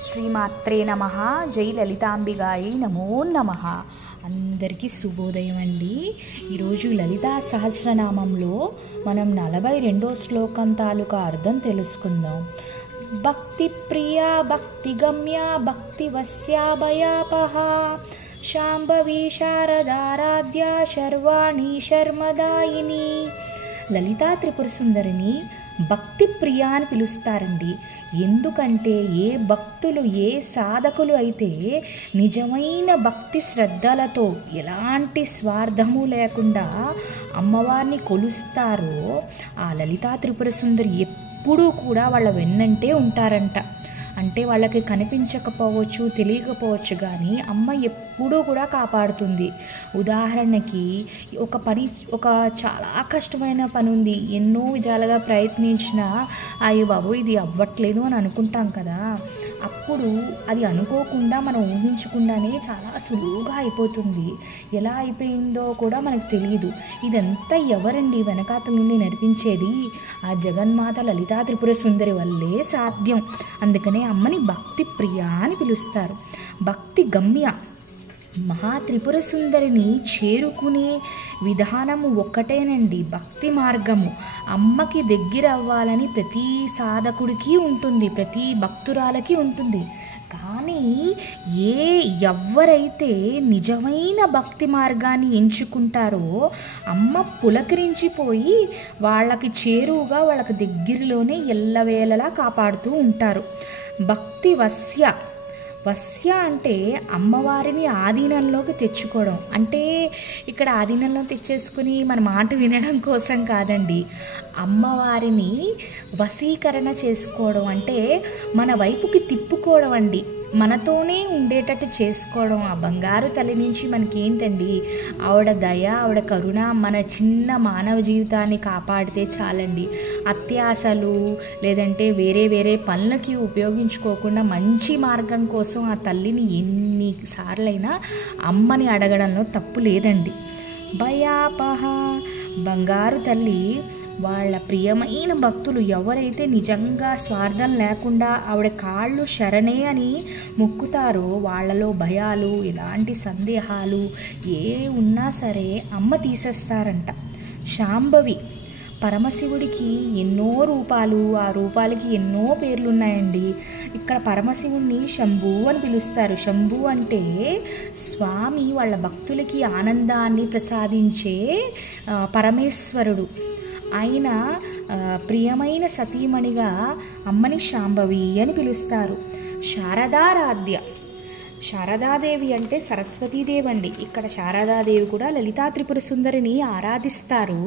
శ్రీమాత్రే నమః. జై లలితాంబిగాయి నమో నమః. అందరికీ శుభోదయం అండి. ఈరోజు లలితా సహస్రనామంలో మనం 42వ శ్లోకం తాలూకా అర్థం తెలుసుకుందాం. భక్తి ప్రియా భక్తి గమ్య భక్తి వస్యాభయాపహ శాంభవి శారదారాధ్య శర్వాణి శర్మదాయిని. లలితా త్రిపుర సుందరిని భక్తి ప్రియ అని పిలుస్తారండి. ఎందుకంటే ఏ భక్తులు ఏ సాధకులు అయితే నిజమైన భక్తి శ్రద్ధలతో ఎలాంటి స్వార్థము లేకుండా అమ్మవారిని కొలుస్తారో ఆ లలితా త్రిపుర సుందరి ఎప్పుడూ కూడా వాళ్ళ వెన్నంటే ఉంటారంట. అంటే వాళ్ళకి కనిపించకపోవచ్చు, తెలియకపోవచ్చు, కానీ అమ్మ ఎప్పుడూ కూడా కాపాడుతుంది. ఉదాహరణకి ఒక చాలా కష్టమైన పని ఉంది, ఎన్నో విధాలుగా ప్రయత్నించినా అయ్యో బాబు ఇది అవ్వట్లేదు అని అనుకుంటాం కదా. అప్పుడు అది అనుకోకుండా మనం ఊహించకుండానే చాలా సులువుగా అయిపోతుంది. ఎలా అయిపోయిందో కూడా మనకు తెలియదు. ఇదంతా ఎవరండి వెనకాతల నుండి నడిపించేది? ఆ జగన్మాత లలితా త్రిపుర సుందరి వల్లే సాధ్యం. అందుకనే అమ్మని భక్తి ప్రియ అని పిలుస్తారు. భక్తి గమ్య మహా త్రిపుర సుందరిని చేరుకునే విధానము ఒక్కటేనండి, భక్తి మార్గము. అమ్మకి దగ్గర అవ్వాలని ప్రతి సాధకుడికి ఉంటుంది, ప్రతి భక్తురాలకి ఉంటుంది. కానీ ఎవరైతే నిజమైన భక్తి మార్గాన్ని ఎంచుకుంటారో అమ్మ పులకరించిపోయి వాళ్ళకి చేరువుగా వాళ్ళకి దగ్గరలోనే ఎల్లవేళలా కాపాడుతూ ఉంటారు. భక్తి వస్య అంటే అమ్మవారిని ఆధీనంలోకి తెచ్చుకోవడం. అంటే ఇక్కడ ఆధీనంలో తెచ్చేసుకుని మన మాట వినడం కోసం కాదండి, అమ్మవారిని వశీకరణ చేసుకోవడం. అంటే మన వైపుకి తిప్పుకోవడం అండి, మనతోనే ఉండేటట్టు చేసుకోవడం. ఆ బంగారు తల్లి నుంచి మనకి ఏంటండి, ఆవిడ దయ, ఆవిడ కరుణ మన చిన్న మానవ జీవితాన్ని కాపాడితే చాలండి. అత్యాశలు లేదంటే వేరే పనులకి ఉపయోగించుకోకుండా మంచి మార్గం కోసం ఆ తల్లిని ఎన్నిసార్లైనా అమ్మని అడగడంలో తప్పు లేదండి. భయాపహ బంగారు తల్లి వాళ్ళ ప్రియమైన భక్తులు ఎవరైతే నిజంగా స్వార్థం లేకుండా ఆవిడ కాళ్ళు శరణే అని మొక్కుతారో వాళ్ళలో భయాలు, ఎలాంటి సందేహాలు ఏ ఉన్నా సరే అమ్మ తీసేస్తారంట. శాంభవి పరమశివుడికి ఎన్నో రూపాలు, ఆ రూపాలకి ఎన్నో పేర్లు ఉన్నాయండి. ఇక్కడ పరమశివుడిని శంభు అని పిలుస్తారు. శంభు అంటే స్వామి వాళ్ళ భక్తులకి ఆనందాన్ని ప్రసాదించే పరమేశ్వరుడు. ఆయన ప్రియమైన సతీమణిగా అమ్మని శాంభవి అని పిలుస్తారు. శారదారాధ్య శారదాదేవి అంటే సరస్వతీదేవి అండి. ఇక్కడ శారదాదేవి కూడా లలితా త్రిపుర సుందరిని ఆరాధిస్తారు.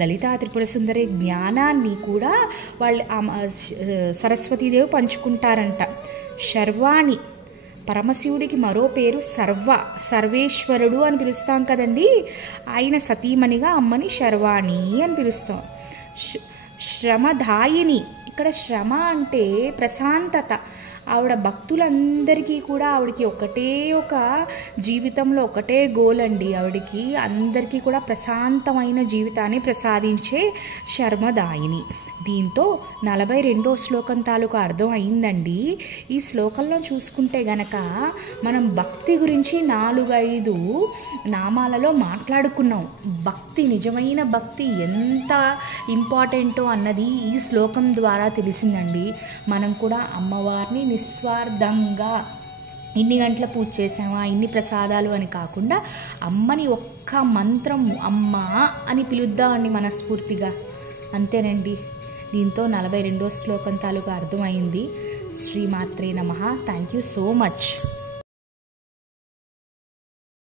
లలితా త్రిపుర సుందరి జ్ఞానాన్ని కూడా వాళ్ళు సరస్వతీదేవి పంచుకుంటారంట. శర్వాణి పరమశివుడికి మరో పేరు సర్వేశ్వరుడు అని పిలుస్తాం కదండి. ఆయన సతీమణిగా అమ్మని శర్వాణి అని పిలుస్తాం. శ్రమదాయిని ఇక్కడ శ్రమ అంటే ప్రశాంతత. ఆవిడ భక్తులందరికీ కూడా ఆవిడకి ఒక జీవితంలో ఒకటే గోల్ అండి. ఆవిడకి అందరికీ కూడా ప్రశాంతమైన జీవితాన్ని ప్రసాదించే శర్మదాయిని. దీంతో 42వ శ్లోకం తాలూకా అర్థం అయిందండి. ఈ శ్లోకంలో చూసుకుంటే గనక మనం భక్తి గురించి 4-5 నామాలలో మాట్లాడుకున్నాం. భక్తి, నిజమైన భక్తి ఎంత ఇంపార్టెంటో అన్నది ఈ శ్లోకం ద్వారా తెలిసిందండి. మనం కూడా అమ్మవారిని నిస్వార్థంగా ఇన్ని గంటల పూజ చేసామా, ఇన్ని ప్రసాదాలు అని కాకుండా అమ్మని ఒక్క మంత్రం అమ్మ అని పిలుద్దామండి మనస్ఫూర్తిగా. అంతేనండి. దీంతో 42వ శ్లోకం తాలూకా అర్థమైంది. శ్రీమాత్రే నమః. Thank you so much.